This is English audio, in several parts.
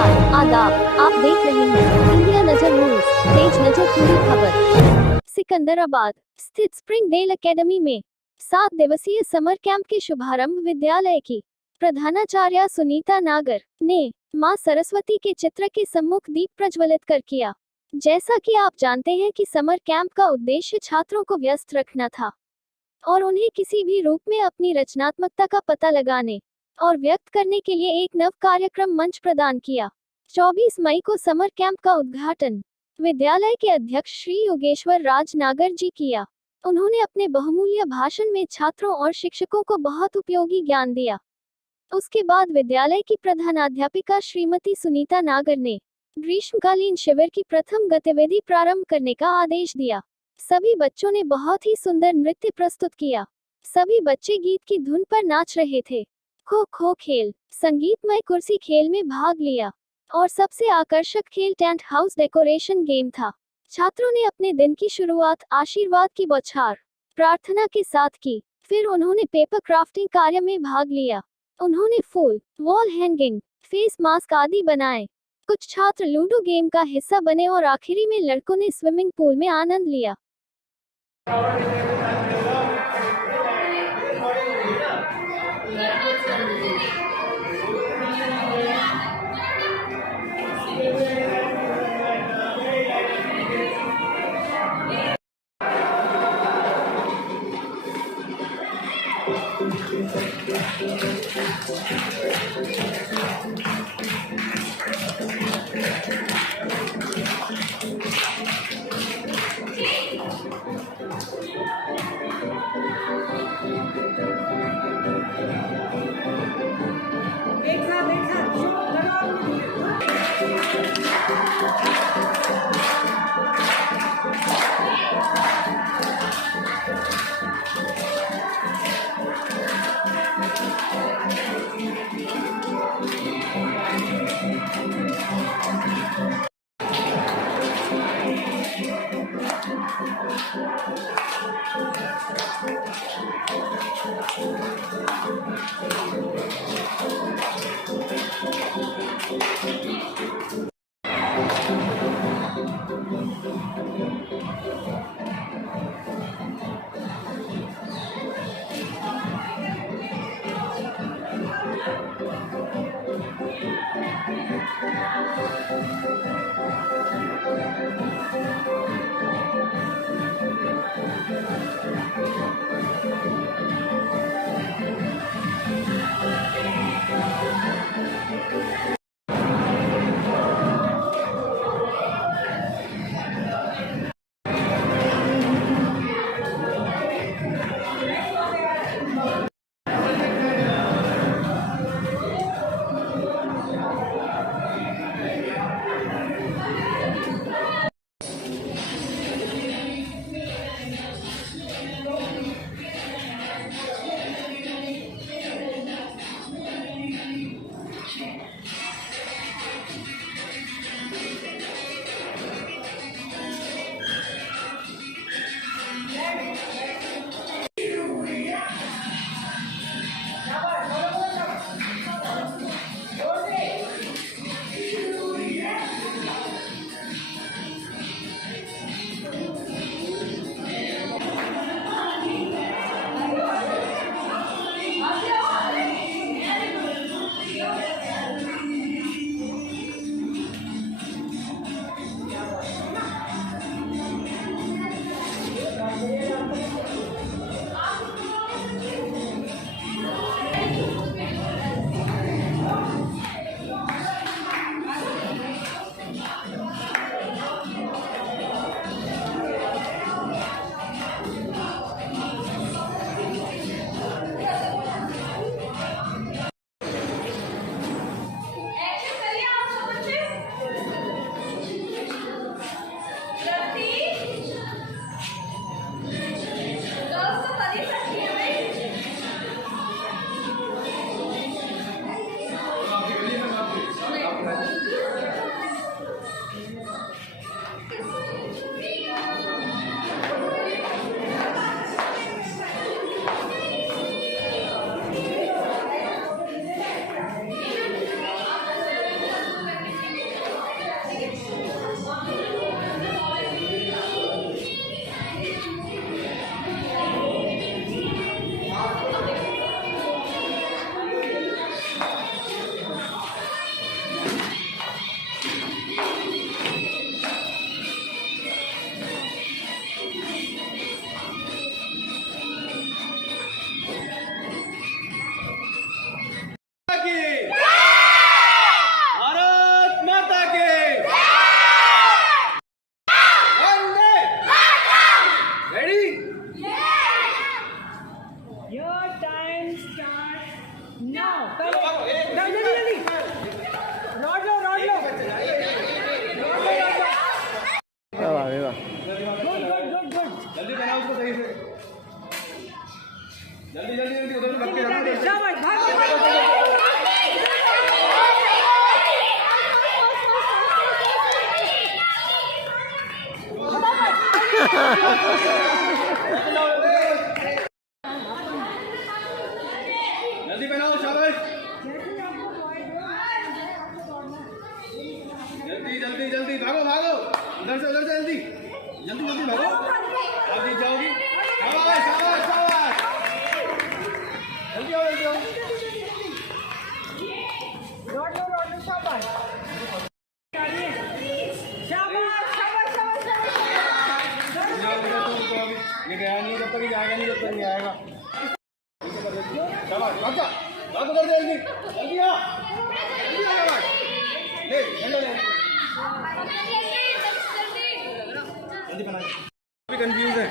नमस्कार, आदाब। आप देख रहे हैं इंडिया नजर न्यूज। तेज नजर पूरी खबर। सिकंदराबाद स्थित स्प्रिंगडेल एकेडमी में 7 दिवसीय समर कैंप के शुभारंभ विद्यालय की प्रधानाचार्य सुनीता नागर ने मां सरस्वती के चित्र के सम्मुख दीप प्रज्वलित कर किया। जैसा कि आप जानते हैं कि समर कैंप का उद्देश्य छात्रों को व्यस्त रखना था और उन्हें किसी भी रूप में अपनी रचनात्मकता का पता लगाने और व्यक्त करने के लिए एक नव कार्यक्रम मंच प्रदान किया। 24 मई को समर कैंप का उद्घाटन विद्यालय के अध्यक्ष श्री योगेश्वर राज नागर जी किया। उन्होंने अपने बहुमूल्य भाषण में छात्रों और शिक्षकों को बहुत उपयोगी ज्ञान दिया। उसके बाद विद्यालय की प्रधानाध्यापिका श्रीमती सुनीता नागर ने ग्रीष्मकालीन शिविर की प्रथम गतिविधि प्रारंभ करने का आदेश दिया। सभी बच्चों ने बहुत ही सुंदर नृत्य प्रस्तुत किया। सभी बच्चे गीत की धुन पर नाच रहे थे। खो खो खेल, संगीतमय कुर्सी खेल में भाग लिया और सबसे आकर्षक खेल टेंट हाउस डेकोरेशन गेम था। छात्रों ने अपने दिन की शुरुआत आशीर्वाद की बौछार प्रार्थना के साथ की। फिर उन्होंने पेपर क्राफ्टिंग कार्य में भाग लिया। उन्होंने फूल, वॉल हैंगिंग, फेस मास्क आदि बनाए। कुछ छात्र लूडो गेम का हिस्सा बने और आखिरी में लड़कों ने स्विमिंग पूल में आनंद लिया। जल्दी बनाओ शाबाश। जल्दी जल्दी जल्दी भागो भागो, उधर से जल्दी जल्दी जल्दी भागो, आप जीत जाओगी। शाबाश शाबाश शाबाश, जल्दी आओ जल्दी आओ। शाबाश ये गया नहीं, जब तक जाएगा नहीं, जब तक नहीं आएगा। शाबाश भागा भागो, कर दे जल्दी जल्दी आ जल्दी आ। शाबाश ले झंडा ले जल्दी बना, अभी कंफ्यूज है।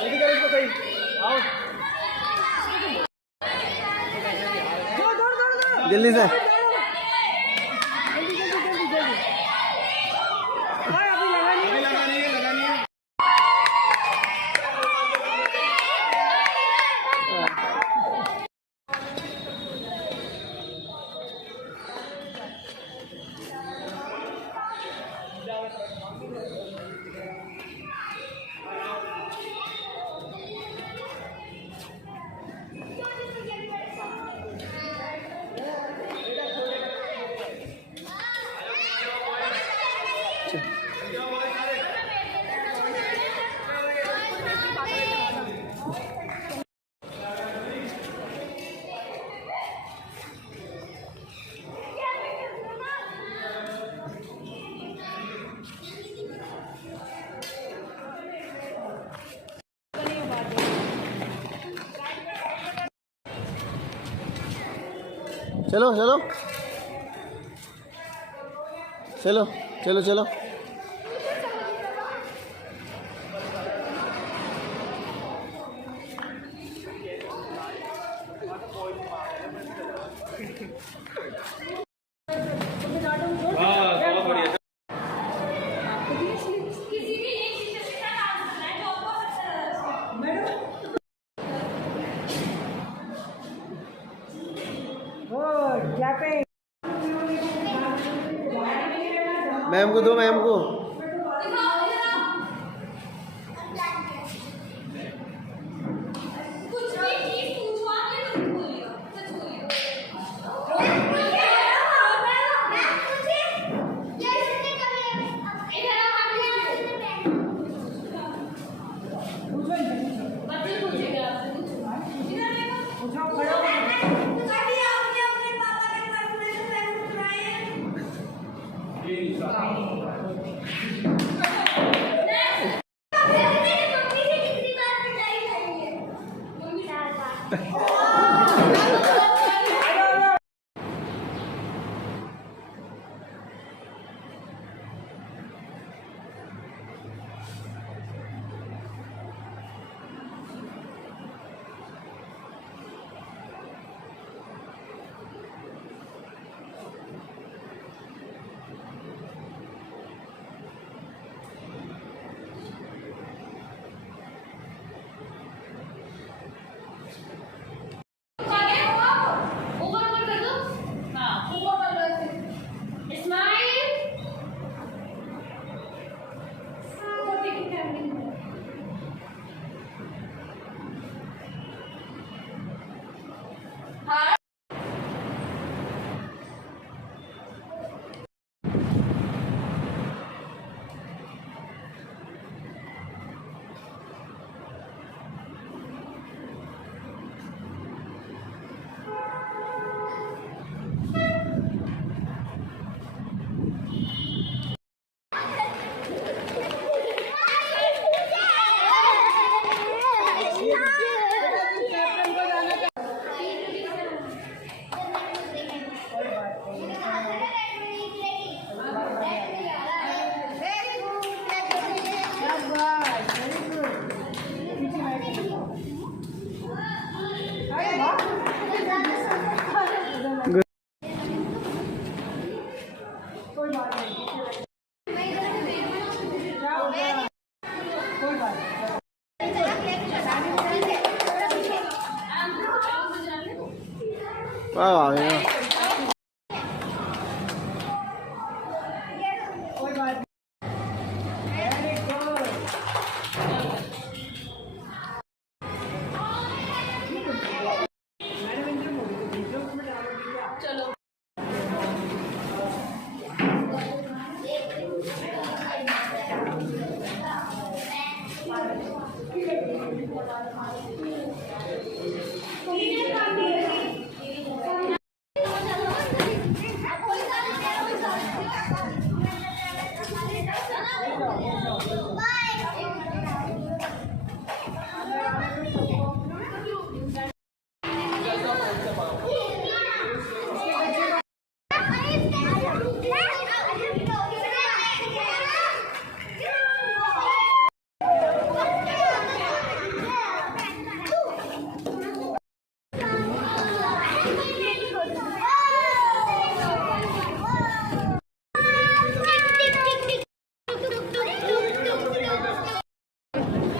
जल्दी करो इसको सही, आओ जल्दी से। चलो चलो चलो चलो चलो। मैम को दो, मैम को। वाह वाह भैया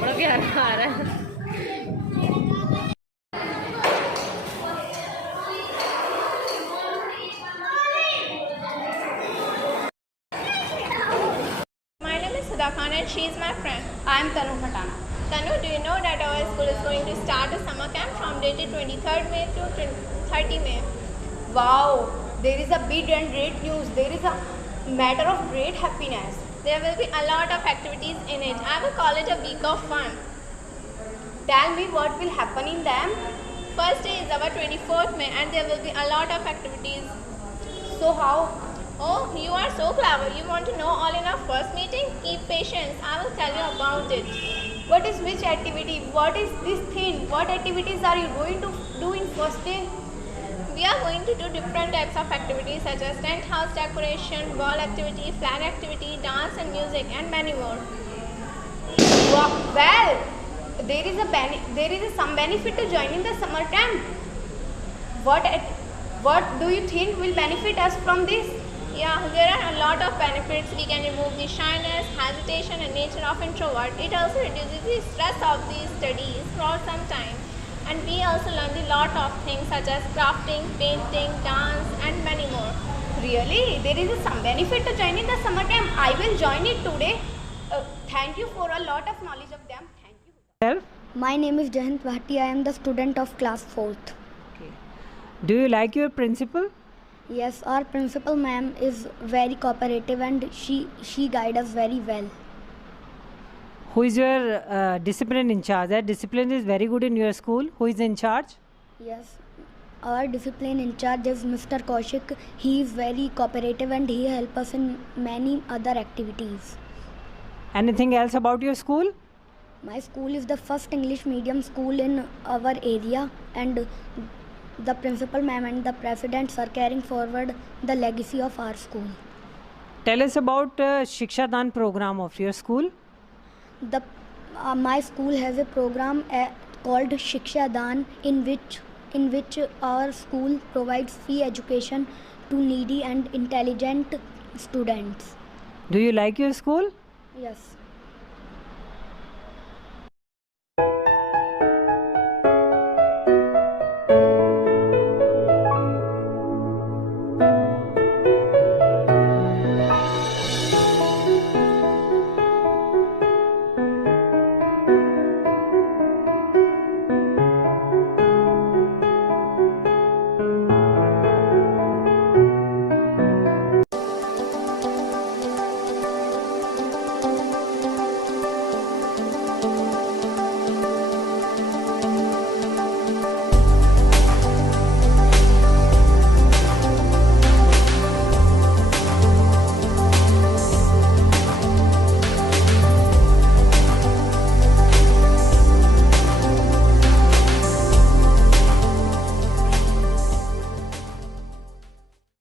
बड़ा प्यारा आ रहा है। My name is Sudha Khan and she is my friend. I am Tanu Khatana. Tanu, do you know that our school is going to start a summer camp from dated 23rd May to 30 May? Wow, there is a big and great news. There is a matter of great happiness. There will be a lot of activities in it. I will call it a week of fun. Tell me what will happen in them. First day is our 24th May and there will be a lot of activities. So how? Oh, you are so clever. You want to know all in our first meeting? Keep patience. I will tell you about it. What is which activity? What is this thing? What activities are you going to do in first day? We are going to do different types of activities such as tent house decoration, ball activity, flag activity, dance and music and many more. Well, there is some benefit to joining the summer camp. What do you think will benefit us from this? Yeah, there are a lot of benefits. We can remove the shyness, hesitation and nature of introvert. It also reduces the stress of the studies for some time. And we also learn a lot of things such as crafting, painting, dance and many more. Really? There is some benefit to joining the summer camp. I will join it today. Thank you for a lot of knowledge of them. Thank you. My name is Jahant Bhatti. I am the student of class 4th. Do you like your principal? Yes, our principal ma'am is very cooperative and she guides us very well. Who is your discipline in charge? That discipline is very good in your school. Who is in charge? Yes, our discipline in charge is Mr. Kaushik. He is very cooperative and he helps us in many other activities. Anything else about your school? My school is the first English medium school in our area and the principal ma'am and the presidents are carrying forward the legacy of our school. Tell us about Shiksha Dan program of your school. My school has a program called Shiksha Dan in which our school provides free education to needy and intelligent students. Do you like your school? Yes.